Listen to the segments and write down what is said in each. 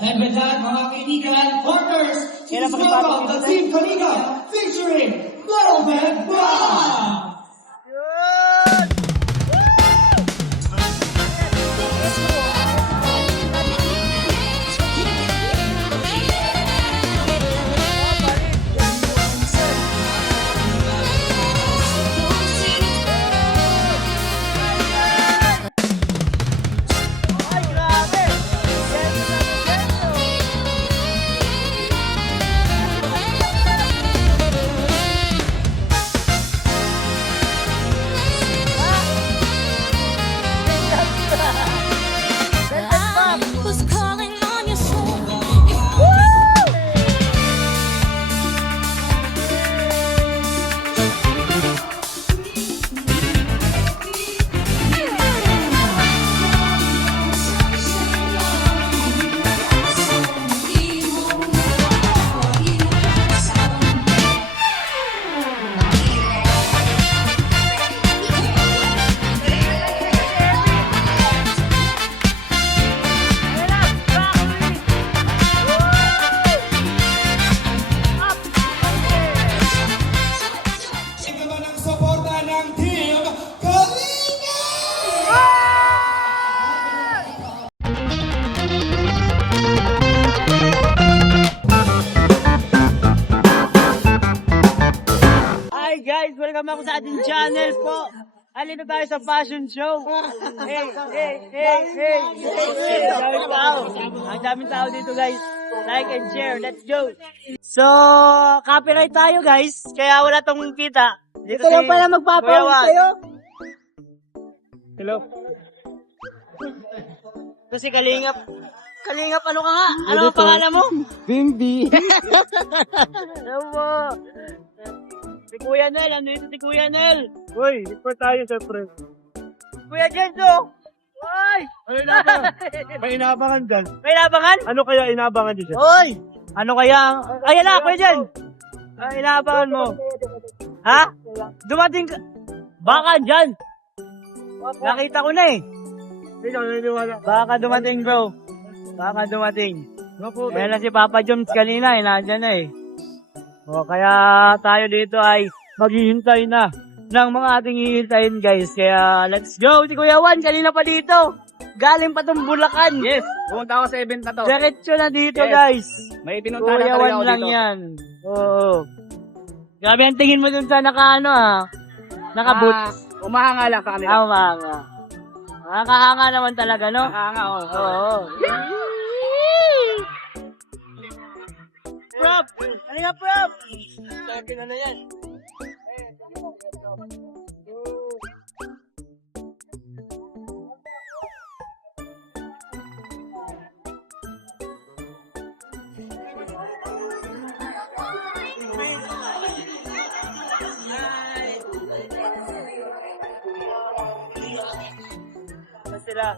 And with that, mga kaibigan, partners, please welcome the Team Kalinga featuring Metalman Bob! Hi guys! Welcome ako sa ating channel po. Alito tayo sa fashion show. Hey! Ang daming tao dito guys. Like and share. Let's go! So, copyright tayo guys. Kaya wala tong kita. Dito lang pala magpapawag tayo. Hello? Ito si Kalingap. Kalingap, ano ka nga? Ano ang pangalan mo? Bimbi. Hello po. Si Kuya Nel, andito si Kuya Nel. Uy, ikot tayo siyempre. Kuya Jenso! Uy! Ano inabangan? May inabangan dyan. May labangan? Ano kaya inabangan dyan? Uy! Ano kaya? Ayan na, Kuya Jen! Inaabangan mo. Ha? Dumating ka. Baka dyan. Nakita ko na eh. Hindi ka naniniwala. Baka dumating bro. Baka dumating. Napo, Ayan na si Papa Joms kanina eh. Nandyan na eh. O kaya tayo dito ay maghihintay na ng mga ating hihintayin guys. Kaya let's go. Si Kuya Juan kanina pa dito. Galing pa tong Bulacan. Yes, pumunta ako sa event na to. Diretso na dito Yes. guys. May pinunta na Kuya talaga Juan ako lang dito. yan. Oo. Grabe ang tingin mo dun sa naka-ano ah. Naka-boots. Umahanga lang sa kanila. Mahanga. Nakakahanga naman talaga no? Umahanga, oo. Oo. Prop! Ano nga prop? Sabi na yan. Ano sila?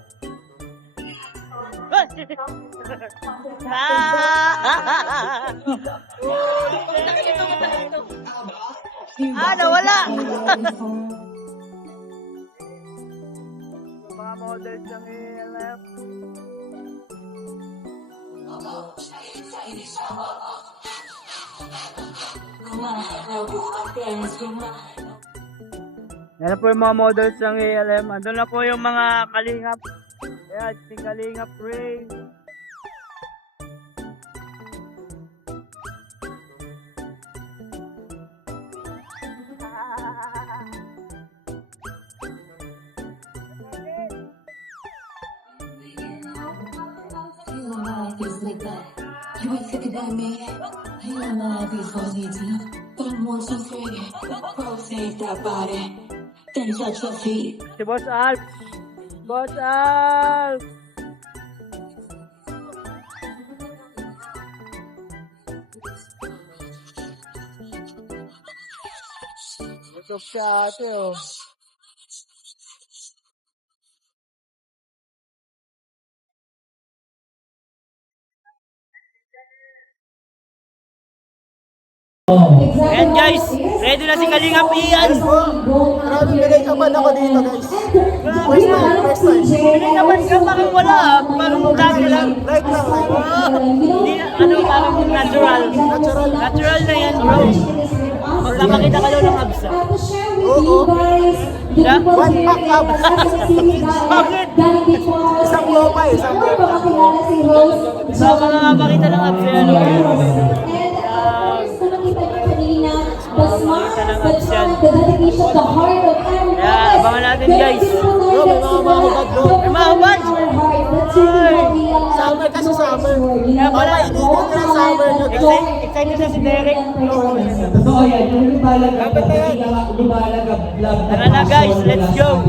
Nawala! Mga models ng ALF. Yan po yung mga models ng ALM. Andun na po yung mga kalingap. Ayan, si Kalingap Ray. Like that. You ain't thinking about me. You don't know these hoes need to. But I'm one, two, three. Rotate that body. Then touch your feet. Si Boss Alf. Boss Alf. YouTube siya ate oh. Ayan guys, ready na si Kalingap Ian. Maraming pinagkaman ako dito guys. First time. Pinagkaman ka, parang wala. Parang dami lang. Like lang. natural. Natural na yan, bro. Magpapakita ka daw ng abs. Oo. Yeah? One pack abs. Bakit? Isang lopa eh, isang lopa. So, makakapakita ng abs yan. Yeah, abangan natin guys. Bro, may mga mahubad bro. May mahubad? Summer kasi summer. Kaya pala, Initin ka ng summer nyo. excited na si Derek. Totoo yan, yung lumalagab, Tara na guys, let's go.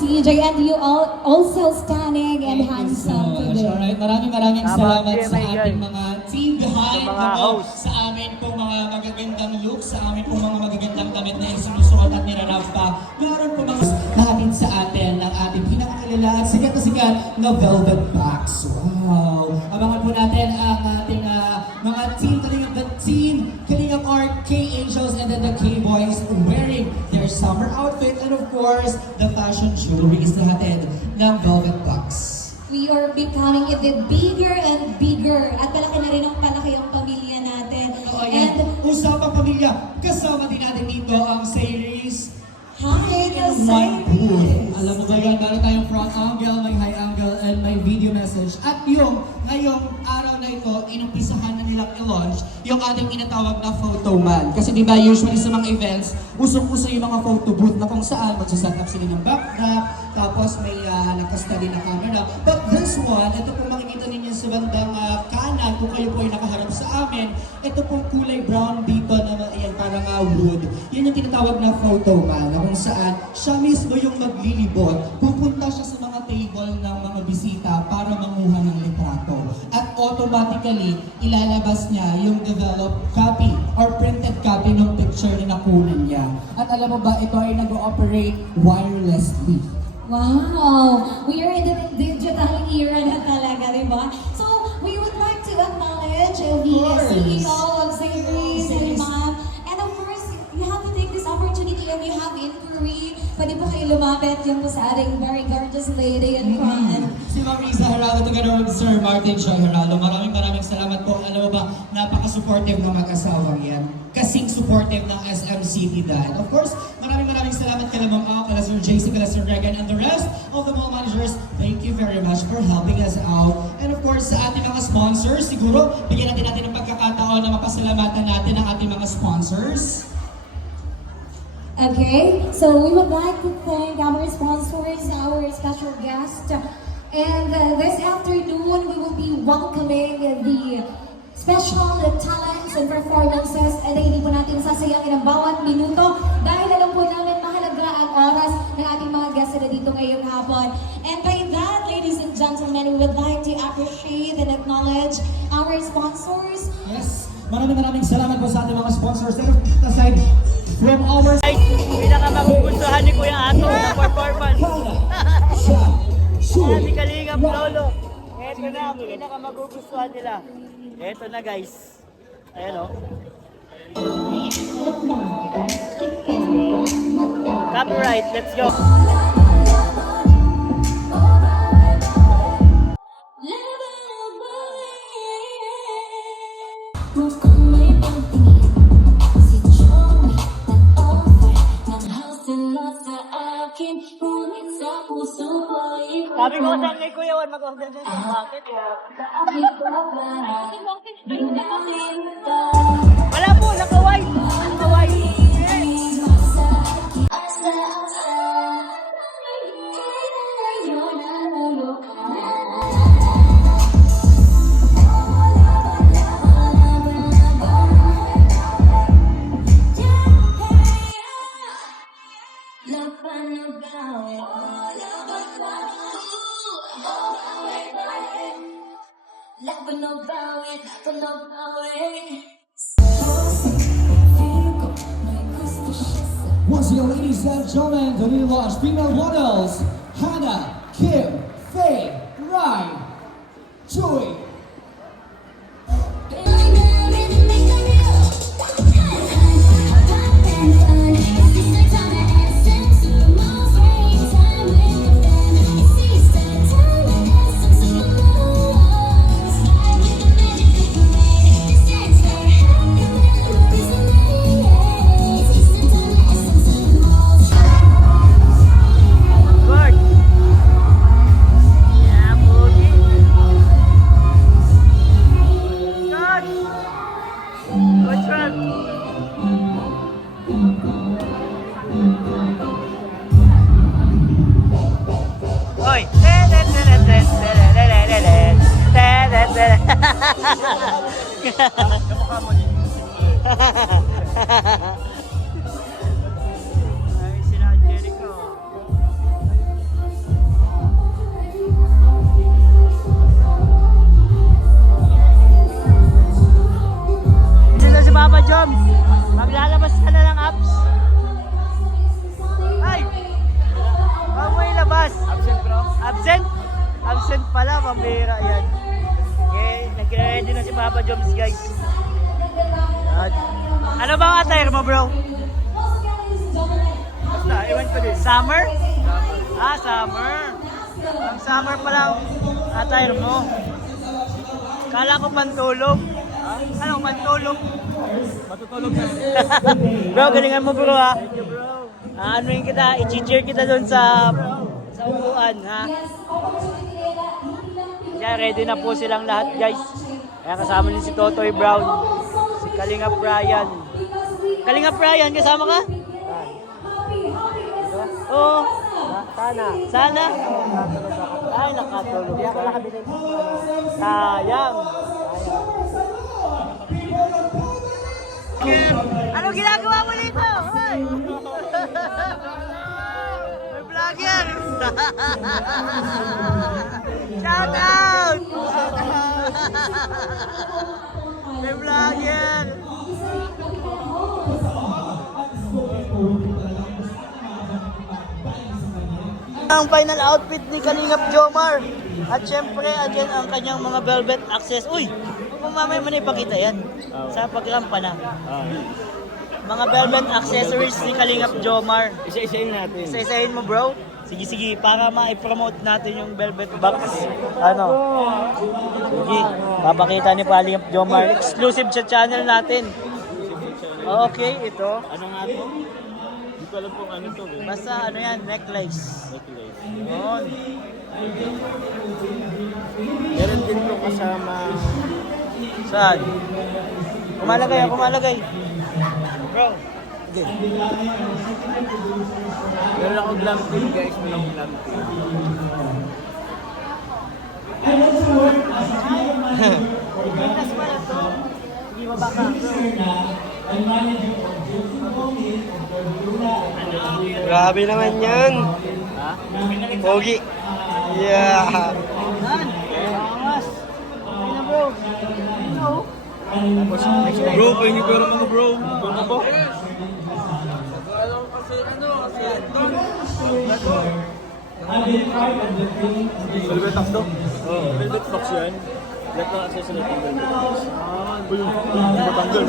CJ, and you all also stunning and handsome today. Alright, maraming Tama, salamat sa TMI ating guys. mga team behind, Sa mga host. sa amin pong mga magagandang look, sa amin pong mga magagandang damit na sinusuot at nirarap pa. Meron po mga natin sa atin ng ating pinakakalala at sikat na Velvet Box. Wow! Abangan po natin ang ating mga team, Kalingap the team, Kalingap Art, K-Angels, and then the K-Boys wearing their summer outfit and of course, the fashion jewelry is natin ng Velvet Box. We are becoming even bigger and bigger. At palaki na rin ang palaki ang pamilya natin. Oo, yan. And Usapang pamilya, kasama din natin dito ang series hi, in one booth. Alam mo ba yan, meron tayong front angle, may high angle, and may video message. At yung ngayong araw na ito, inumpisahan na nilang i-launch yung ating tinatawag na photo man. Kasi di ba usually sa mga events, usok-uso yung mga photo booth na kung saan magsaset up sila ng backdrop, tapos may nakasteady na camera. But this one, ito po makikita ninyo sa bandang kanan, kung kayo po ay nakaharap sa amin, ito pong kulay brown dito na ayan, parang wood. Yan yung tinatawag na photo man, na kung saan siya mismo yung maglilibot. Pupunta siya sa mga table ng mga bisita para manguha ng litrato. At automatically, ilalabas niya yung developed copy or printed copy ng picture na nakunan niya. At alam mo ba, ito ay nag-ooperate wirelessly. wow! We are in the digital era na talaga, di ba? So, we would like to acknowledge the course. CEO of Series, ma'am. And of course, you have to take this opportunity and you have inquiry. Pwede po kayo lumapit yung po sa ating very gorgeous lady in front. Si Ma'am Riza Heraldo together with Sir Martin Choi Heraldo. Maraming salamat po. Alam mo ba, napaka-supportive ng mag-asawang yan. Kasing supportive ng SM City dahil. Of course, maraming salamat kala Ma'am Ao, kala Sir JC, kala Sir Regan, and the rest of the mall managers. Thank you very much for helping us out. And of course, sa ating mga sponsors, siguro, bigyan natin ng pagkakataon na mapasalamatan natin ang ating mga sponsors. Okay, so we would like to thank our sponsors, our special guest. And this afternoon, we will be welcoming the special talents and performances na hindi po natin sasayangin ang bawat minuto dahil alam po namin mahalaga ang oras ng ating mga guests na dito ngayong hapon. And by that, ladies and gentlemen, we would like to appreciate and acknowledge our sponsors. Yes, maraming salamat po sa ating mga sponsors. And aside from our Guys, pinakamagugustuhan ni Kuya Ato na performance. Si Kalingap Lolo. Ito na, pinakamagugustuhan nila. Ito na guys. Ayan o. Copyright, let's go. Sabi ko sa kay Kuya Juan, mag-order din ng bucket. Wala po, nakaway. Nakaway. Once again, ladies and gentlemen, the new launch female models, Hannah, Kim, Faye, Ryan, Joy. Ay, sila Jericho. Dito si Papa Joms. Maglalabas ka na ng apps. Ay! Huwag mo ilabas. Absent bro. Absent? Absent pala, pambira yan. Okay, nag-ready na si Papa Joms, guys. Yan. Ano bang attire mo, bro? Basta, iwan ko din. Summer? Ah, summer. Ang summer pa lang attire mo. Kala ko pantulog. Ano, pantulog? Matutulog na. Bro, galingan mo, bro, ha? Ano yung kita, i-cheer kita doon sa upuan, ha? Kaya ready na po silang lahat, guys. Kaya kasama din si Totoy Brown, si Kalingap Brian. Kalingap Brian, kasama ka? Oo. Sana? Ay, nakatulog ka. Sayang. Ano ginagawa mo dito? Hoy! May vlogger! Shout out! May vlogger! Ang final outfit ni Kalingap Jomar. At syempre, andyan ang kanyang mga velvet access. Uy! Kung mamaya man ipakita yan. Sa pagrampa na. Mga velvet accessories ni Kalingap Jomar. Isa-isayin natin. Isa-isahin mo, bro. Sige, para ma-promote natin yung velvet box. Ano? Sige, papakita ni Kalingap Jomar. Exclusive sa channel natin. Okay, ito. Ano nga to? Hindi ko alam kung ano to. Basta ano yan, necklace. Yun. Meron din to kasama. Saan? Kumalagay. Bro. Okay. Meron ako glam pin guys. Meron ako glam pin. Necklace pala to. Hindi mo baka, bro. Grabe naman yan. Ha? Pogi. Yeah. Yan. Angas. Okay na, bro. Ano? Bro, pahingi ko naman bro. Doon ako. Velvet box to? Oo. Velvet box yan. Lahat ng accessory ng velvet box. Uy, matanggal.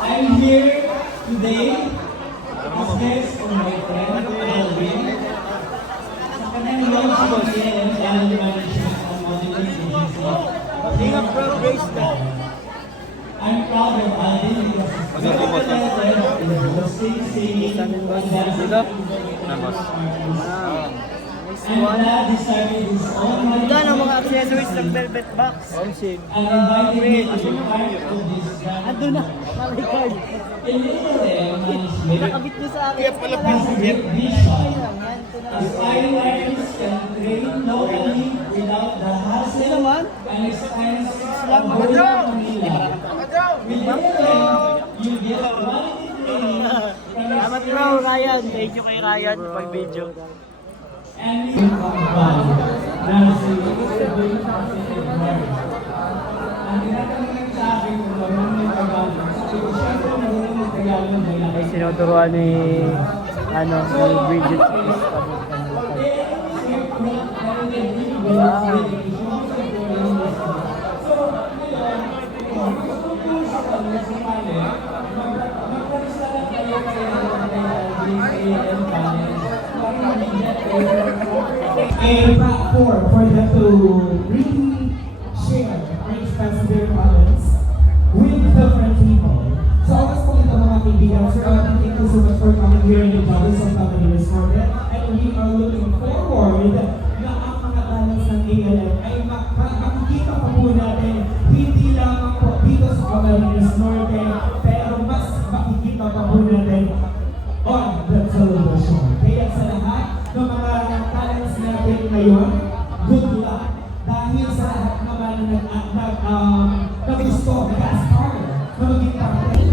I'm here today as guest for my friend I'm proud of Alvin because I'm glad he started his own Ganda ng mga accessories ng velvet box. and invited me to be part of this Ando na. Malikay. Nakabit mo sa akin. As a great vision, aspiring can train locally without the hassle and expense of going to Manila. You get quality training from Salamat, bro, Ryan. Thank you kay Ryan pag-video. and we come by. That's the ang tinatanong sa akin kung marunong yung Tagalog. Sabi ko, syempre marunong yung Tagalog. Ay sinuturuan ni Bridget. A platform for them to really share or express their talents with different people. So always po ito mga kaibigan, Sir Alvin, thank you so much for coming here in the Johnson Company Resort. And we are looking forward na ang mga talents ng ALM ay makikita pa po natin Camarines Norte, pero mas makikita pa po natin on the television. Kaya sa lahat ng mga talents natin ngayon, good luck. Dahil sa lahat naman na gusto, cast star, na maging parte.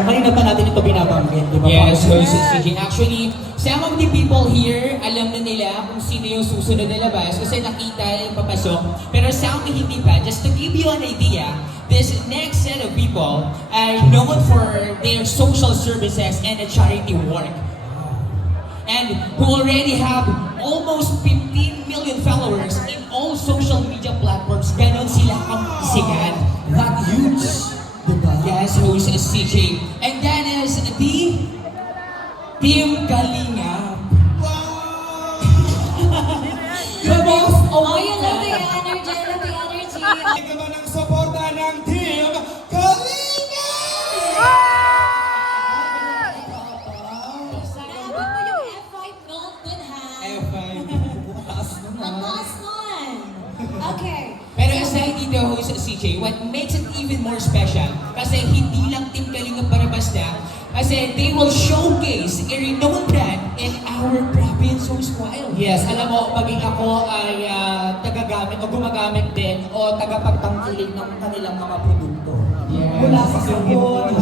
Kanina pa natin ito binabanggit, di ba? Yes, Host CJ. Actually, some of the people here, alam na nila kung sino yung susunod na labas kasi nakita yung papasok. Pero some hindi pa. Just to give you an idea, this next set of people are known for their social services and charity work. And who already have almost 15 million followers in all social media platforms. Ganon sila sikat. That huge, di ba? Yes, Host CJ. And that is the Team Kalinga. The most, oh, you love the energy, I love the energy. Naman ang suporta ng Team Kalinga! Grabe mo yung F5 note dun, ha? Ang taas nun. Okay. Pero aside dito, Host CJ, what makes it even more special, kasi hindi lang Team Kalinga para basta, kasi they will showcase a renowned brand in our province, Host Wild. Yes, alam mo, maging ako ay tagagamit o gumagamit din o tagapagtangkilik ng kanilang mga produkto. Yes. Mula sa sabon,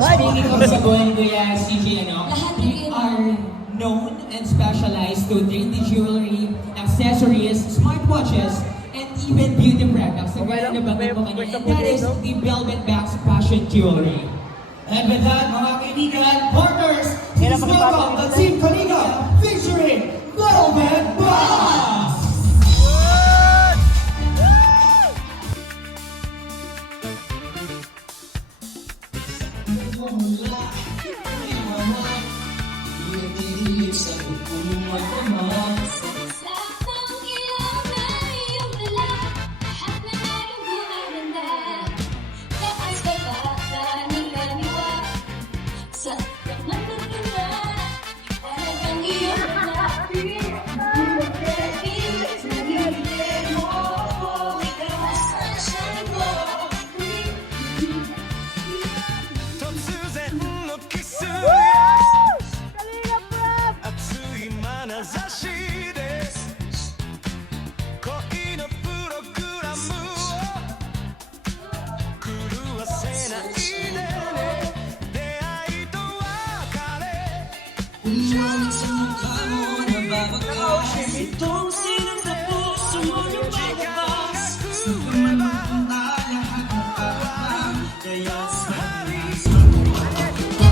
Speaking of sabon, Kuya CJ, Lahat we yun. are known and specialized to daily jewelry, accessories, smartwatches, and even beauty products. So, kaya nabanggit mo kanina, and that is the Velvet Bags Fashion Jewelry. And with that, mga kaibigan, partners, please welcome the Team Kalinga featuring Velvet Bags! Sakong iyong na iyong dala, lahat na iyong gumaganda. Taas ka ba, kaniwa, sa laman ng iba, talagang iyong malapit. Ilis na ngiti mo, ikaw ang sunshine ko. 突然のキス熱い眼差しです恋のプログラムを狂わせないでね出会いと別れ Umalis ang mukha mo na babakas Itong sinang sa puso mo yung bababas Sa pumapanda lahat ng parang Kaya sabi Sunshine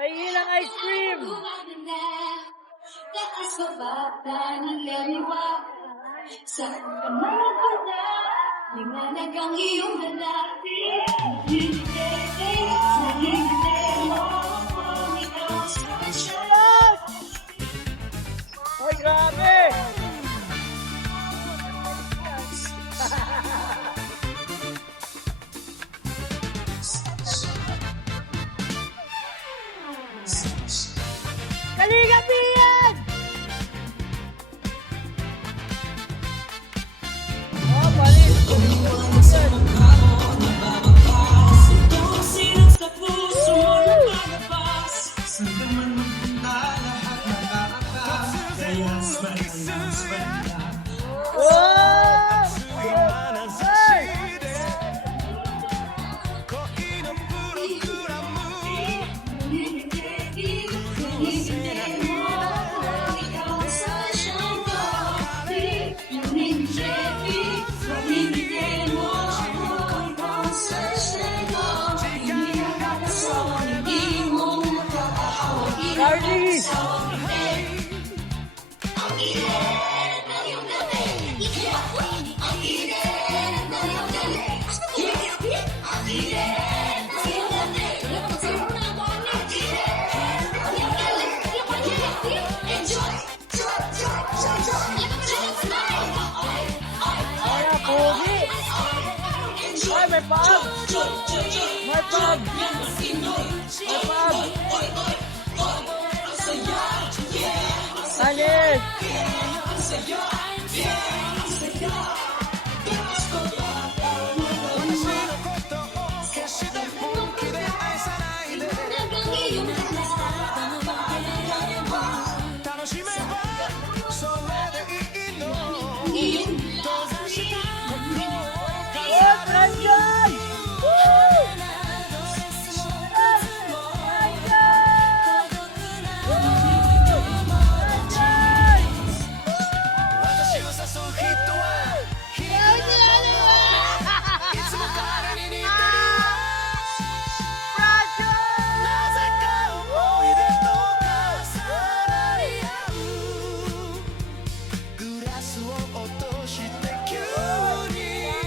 May ilang ice cream! Saan ka magpunta? Liwanag ang iyong lalaki. Hindi sa hindi mo kung ikaw sa siya. Ay, grabe! Kaligapihan! Oh, balik! Oh! Cardi! Kaya, pogi! Ay, may pag! May pag! May pag! Alis! Oh, Brandon! Woo!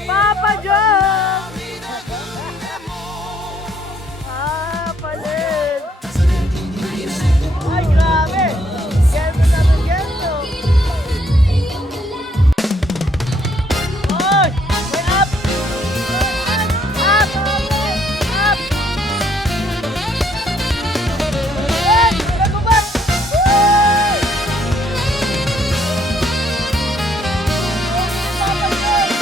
Papa John! Ah, palit! Ay, grabe! Gelto na ng gelto! Oy! May up! Up! Up! Hey! Nagbubat! Woo! Papa John!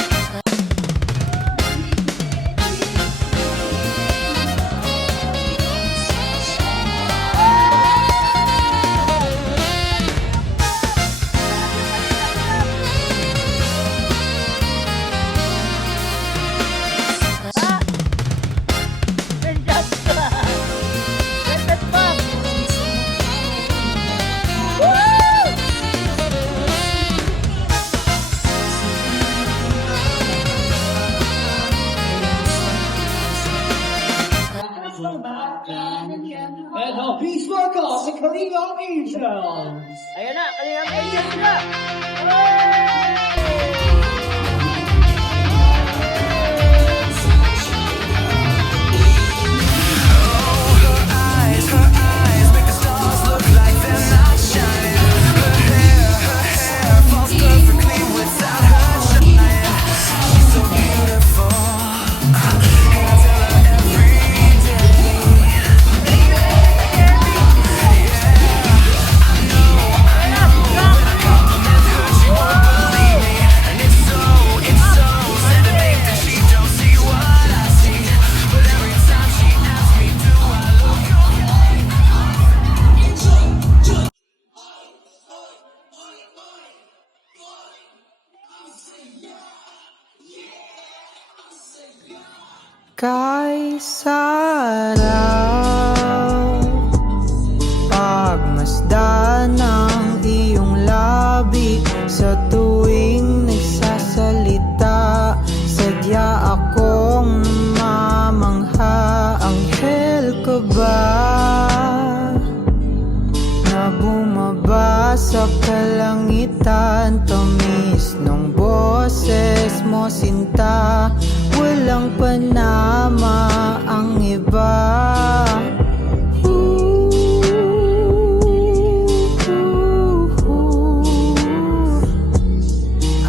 And now please welcome the Kalinga Angels! Ayan na, Kalingap Angels na! Hey! Ika'y sarap pagmasdan ng iyong labi sa tuwing nagsasalita. Sadya akong mamangha, anghel ka ba na bumaba sa kalangitan? Tamis ng boses mo, sinta, walang panama ang iba.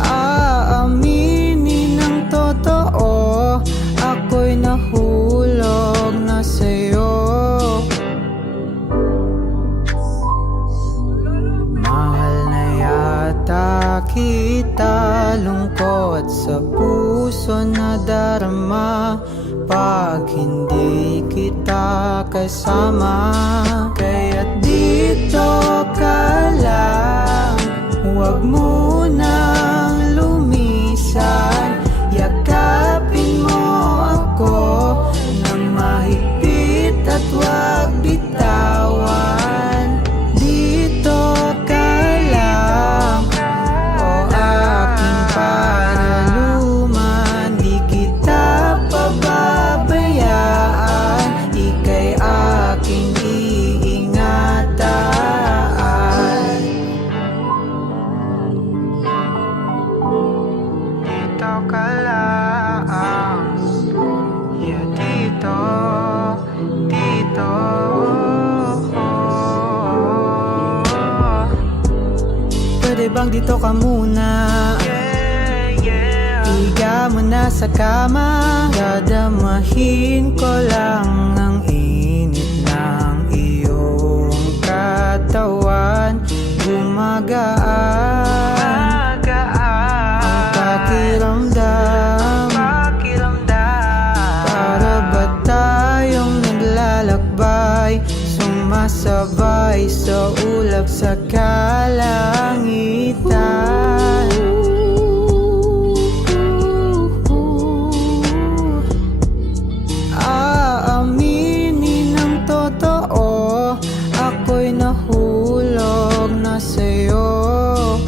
Aaminin ng totoo, ako'y nahulog na sa'yo. Mahal na yata kita, lungkot sa puso na darama pag hindi kita kasama. Kaya't dito ka lang, huwag mo nang lumisan. Yakapin mo ako ng mahigpit at huwag bitawan. Dito ka lang, o aking paraluman, di kita pababayaan. Ika'y aking iingatan. Dito ka lang, yeah, dito, dito. Pwede bang dito ka muna? Higa mo na sa kama, dadamahin ko lang ang init ng iyong katawan. Gumagaan ang pakiramdam. Para ba tayong naglalakbay, sumasabay sa ulap sa kalangitan? Aaminin ng totoo, ako'y nahulog na sa'yo.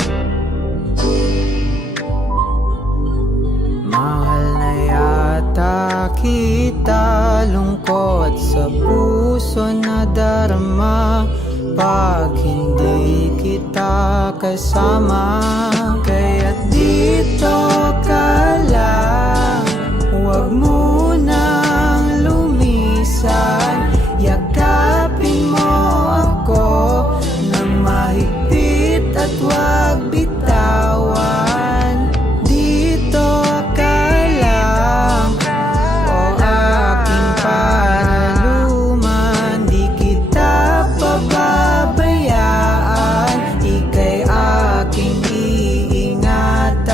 Mahal na yata kita, lungkot sa puso na darama pag hindi kita kasama. Kaya't dito ka lang, huwag mo nang lumisan. Yakapin mo ako ng mahigpit at huwag bitawan. Dito ka lang, o aking paraluman, di kita pababayaan. Ika'y aking iingatan.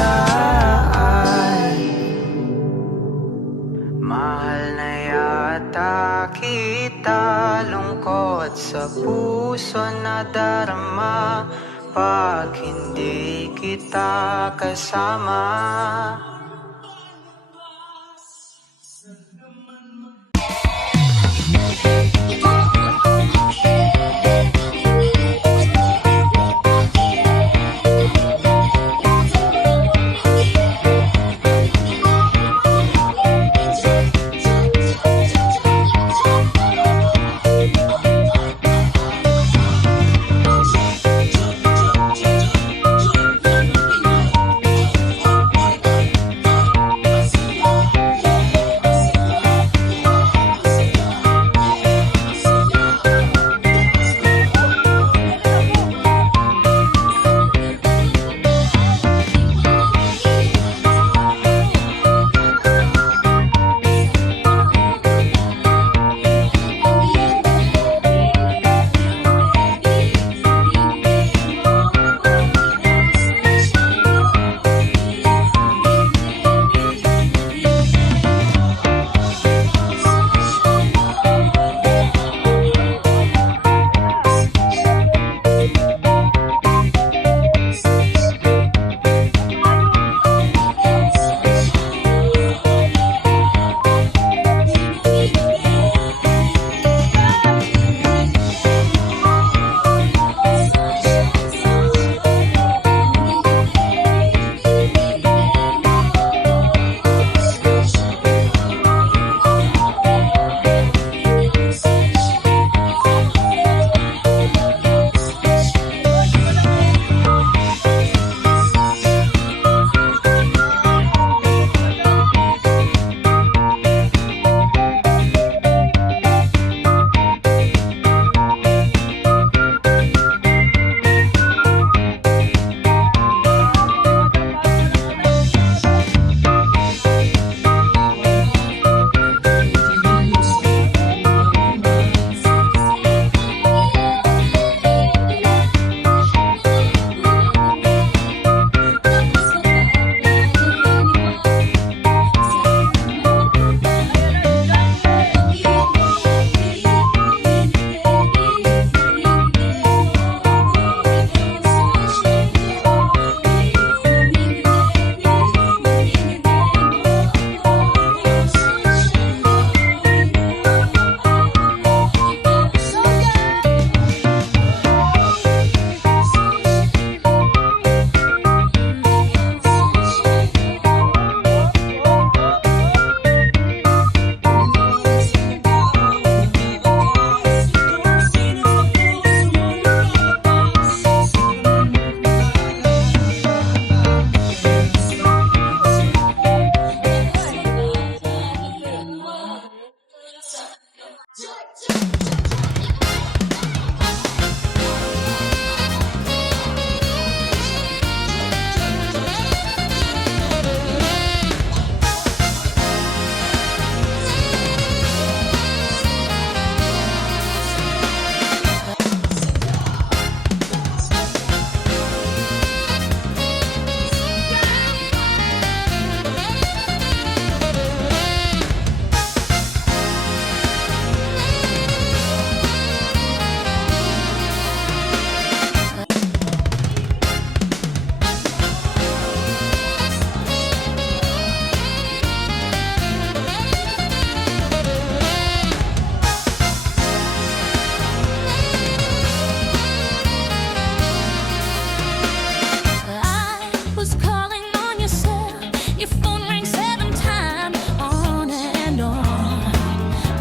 Mahal na yata kita, lungkot sa puso na darama pag hindi kita kasama.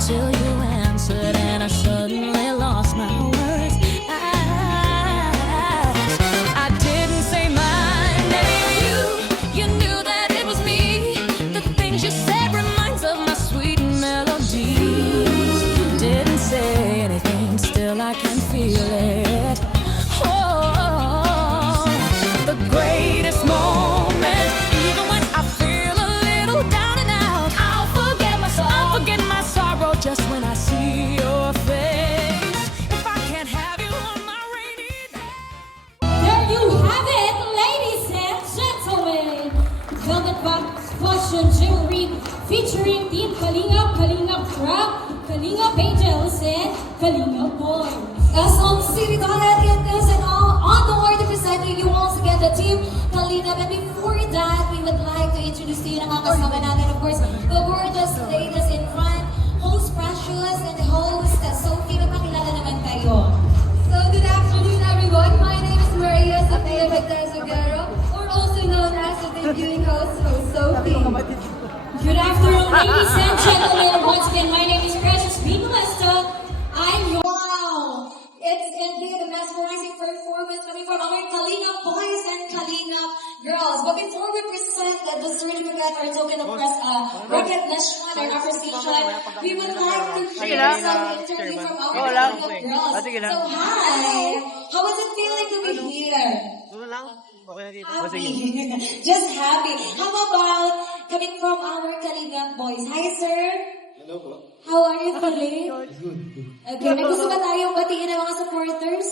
till you answered, and I suddenly lost my words. I didn't say my name. You knew that it was me. The things you said reminds of my sweet melodies. Didn't say anything, still I can feel it. Oh, the greatest moment, even when I feel a little down and out. I'll forget my sorrow just when I see your face. If I can't have you on my rainy day. There you have it, ladies and gentlemen. Velvet Box Fashion Jewelry featuring Team Kalingap, Kalingap Trap, Kalingap Angels, and Kalingap Boys. As on City Diet, it is an honor to presenting you once again the Team Kalingap. And before that, we would like to introduce to you ang mga kasama natin, of course, the gorgeous ladies in front, host Precious and the host Sophie. Magpakilala naman kayo. So good afternoon, everyone. My name is Maria Sofia Bagdez-Aguero, or also known as the debuting host Sophie. Good afternoon, ladies and gentlemen. Once again, my name is Precious B. Molesta. I'm your... Wow! It's indeed a mesmerizing performance coming from our Kalingap boys and Kalingap girls. But before we present the certificate or token of recognition or appreciation, we would like to share some interview from our Kalingap girls. So hi! How was it feeling to be here? Happy. Just happy. How about coming from our Kalingap boys? Hi, sir. Hello po. How are you feeling? Okay, may gusto ba tayong batiin ng mga supporters?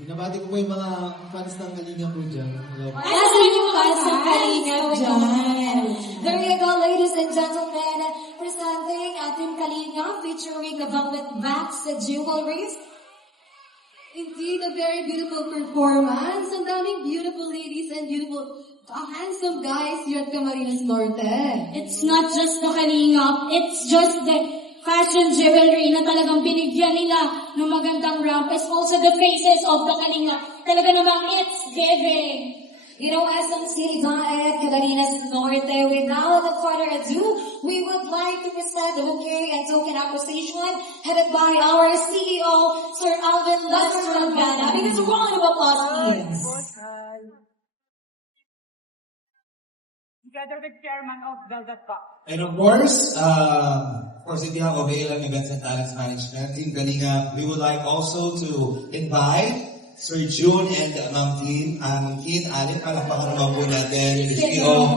Binabati ko po yung mga fans ng Kalingap po dyan. Hello po. Asan yung fans ng Kalingap dyan? There you go, ladies and gentlemen. Presenting ating Kalingap featuring the Velvet Box Jewelries. Indeed, a very beautiful performance. Ang daming beautiful ladies and beautiful, handsome guys here at Camarines Norte. It's not just the Kalingap, it's just the fashion jewelry na talagang binigyan nila ng magandang ramp. It's also the faces of the Kalingap. Talaga namang it's giving. You know, SM City Diet, Camarines Norte, without further ado, we would like to present the bouquet and token appreciation headed by our CEO, Sir Alvin Lester Gana. Because a round of applause, please. Together with Chairman of Velvet Box. And of course, if you have available events and talents management, Team Kalingap, we would like also to invite Sir June and Ma'am Teen, Alin, palakpakan naman po natin, the CEO,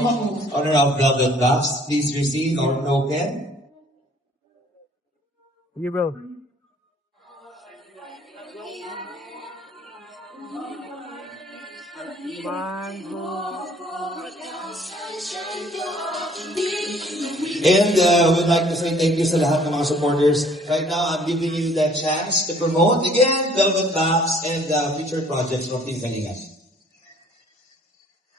owner of Velvet Box. Please receive our token. Sige, bro. And we'd like to say thank you sa lahat ng mga supporters. Right now, I'm giving you the chance to promote again Velvet Box and future projects of Team Kalingap.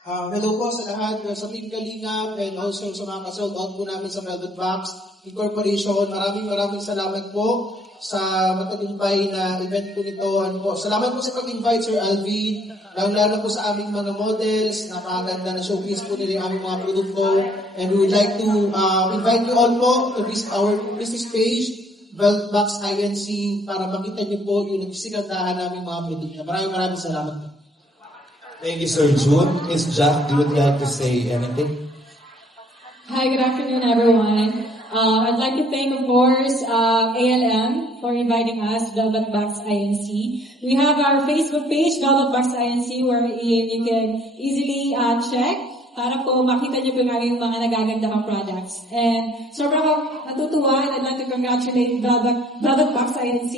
Hello po sa lahat sa Team Kalingap and also sa mga kasold out po namin sa Velvet Box Incorporation. Maraming salamat po sa matagumpay na event po nito. Salamat po sa pag-invite, Sir Alvin. Lalo po sa aming mga models. Napakaganda na showcase po nila yung aming mga produkto. And we would like to invite you all po to visit our business page, Velvet Box INC, para makita niyo po yung nagsigandahan naming mga produkto. Maraming salamat po. Thank you, Sir June. Ms. Jack, do you like to say anything? Hi, good afternoon, everyone. I'd like to thank, of course, ALM for inviting us, Velvet Box INC. We have our Facebook page, Velvet Box INC, where you can easily check para po makita niyo po yung aming mga nagagandang products. And sobrang natutuwa, and I'd like to congratulate Velvet Box INC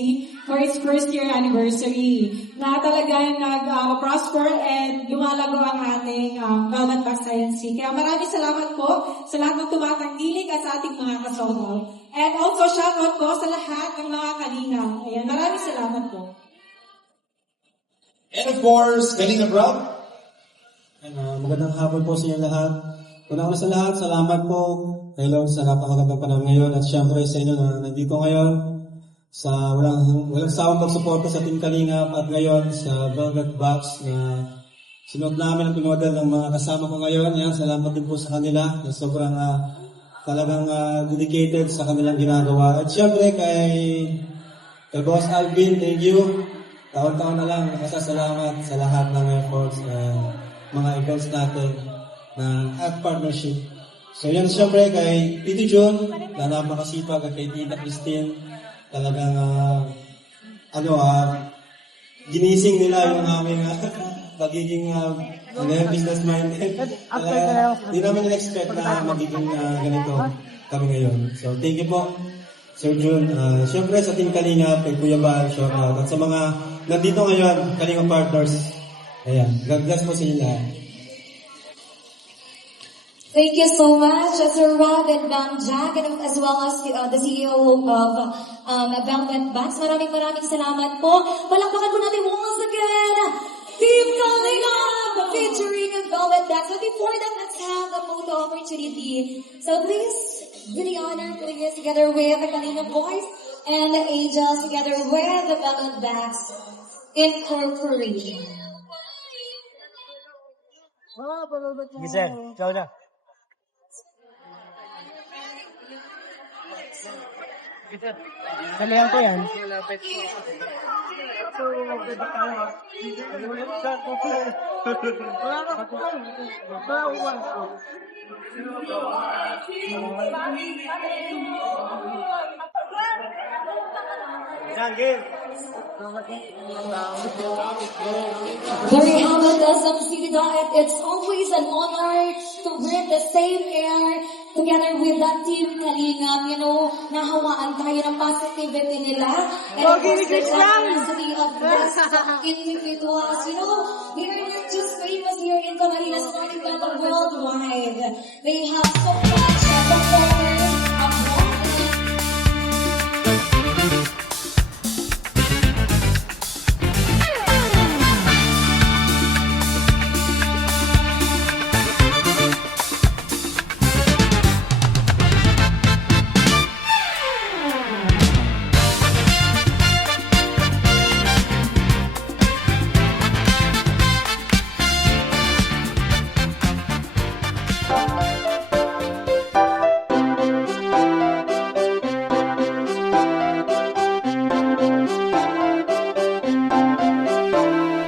for its first year anniversary. Na talagang nag-prosper and lumalago ang ating Velvet Box INC. Kaya maraming salamat po sa lahat ng tumatangkilik at sa ating mga kasolo. And also shoutout po sa lahat ng mga Kalingap. Ayan, maraming salamat po. And of course, Kalingap Rob. Magandang hapon po sa inyo lahat. Una sa lahat, salamat po kay Lord sa napakagandang panahon ngayon at syempre sa inyo na nandito ngayon sa walang sawang pagsuporta sa Team Kalingap at ngayon sa Velvet Box na sinuot namin ang pinodel ng mga kasama ko ngayon. Yan, salamat din po sa kanila na sobrang talagang dedicated sa kanilang ginagawa. At syempre kay Boss Alvin, thank you. Taon-taon na lang nasasalamat sa lahat ng efforts mga events natin at partnership. So yan syempre kay Tito Jun, na napakasipag, at kay Tita Christine, talagang ginising nila yung aming pagiging business-minded. Hindi namin in-expect na magiging ganito kami ngayon. So thank you po, Sir Jun. Siyempre sa Team Kalinga, kay Kuya Bal, shout out. At sa mga nandito ngayon, Kalinga partners, ayan, God bless po sa inyo lahat. Thank you so much, Sir Rob and Ma'am Jack, and as well as the CEO of Velvet Bags. Maraming salamat po. Palakpakan po natin once again, Team Kalinga, featuring Velvet Bags. But before that, let's have a photo opportunity. So please, do the honor, putting this together with the Kalinga Boys and the Angels, together with the Velvet Bags Incorporated. Sige sir, ciao na. Salihan ko yan. There you have it, SMC Diet. It's always an honor to breathe the same air together with that Team Kalingap. You know, nahawaan tayo ng positivity nila. And of course, the generosity of this individuals. You know, they are not just famous here in Camarines Norte, but worldwide. They have so much performers abroad.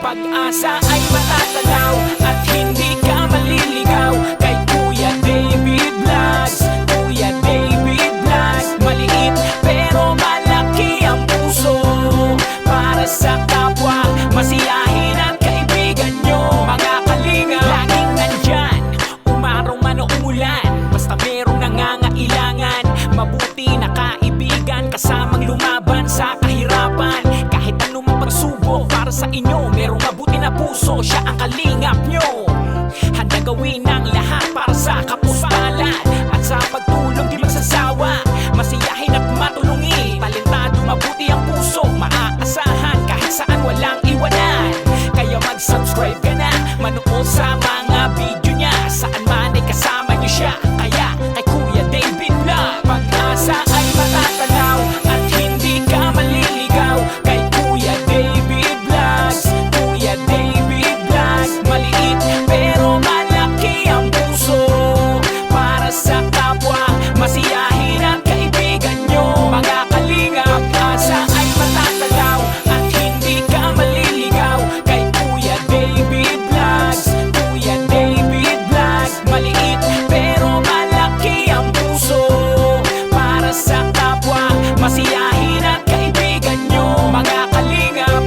Pag-asa ay matatanaw at hindi ka maliligaw. Kay Kuya David Vlogs, Kuya David Vlogs. Maliit pero malaki ang puso para sa kapwa, masiyahin at kaibigan nyo. Mga kalinga, laging nandyan, umaraw man o umulan. Basta merong nangangailangan, mabuti na kaibigan, kasamang lumaban sa kahirapan. Kahit anong pagsubok para sa inyo, merong mabuti na puso, siya ang kalingap nyo. Handa gawin ang lahat para sa kapuspalan, at sa pagtulong di magsasawa, masiyahin at matulungin. Talentado, mabuti ang puso, maaasahan kahit saan walang iwanan. Kaya mag-subscribe ka na, manood sa mga video niya, saan man ay kasama niyo siya. Kaya kay Kuya David Vlog, pag-asa ay matatanaw at hindi ka maliligaw. Kay Kuya David Vlogs, Kuya David Vlogs. Maliit pero malaki ang puso para sa kapwa, masiyahin at kaibigan nyo. Mga kalinga, pag-asa ay matatanaw at hindi ka maliligaw. Kay Kuya David Vlogs, Kuya David Vlogs. Maliit pero malaki ang puso para sa kapwa, masiyahin at kaibigan nyo. Mga kalingap,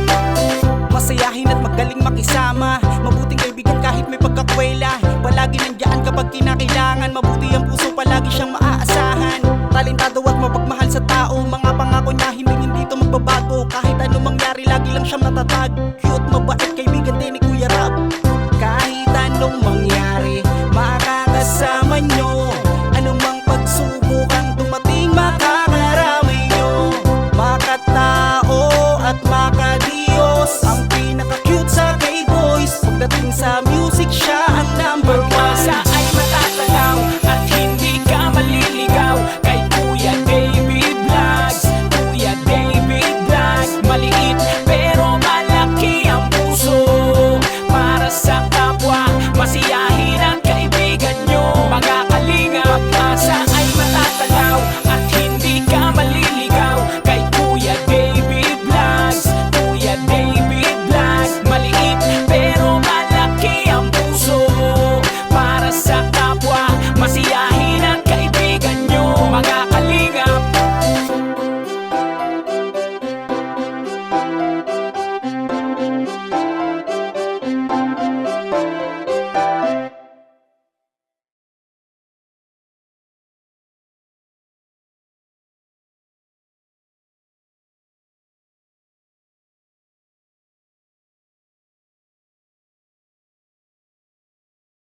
masayahin at magaling makisama, mabuting kaibigan kahit may pagkakwela. Palagi nandiyan kapag kinakailangan, mabuti ang puso, palagi siyang maaasahan. Talentado at mapagmahal sa tao, mga pangako niya hindi ito magbabago. Kahit ano mangyari, lagi lang siyang natatag. Cute,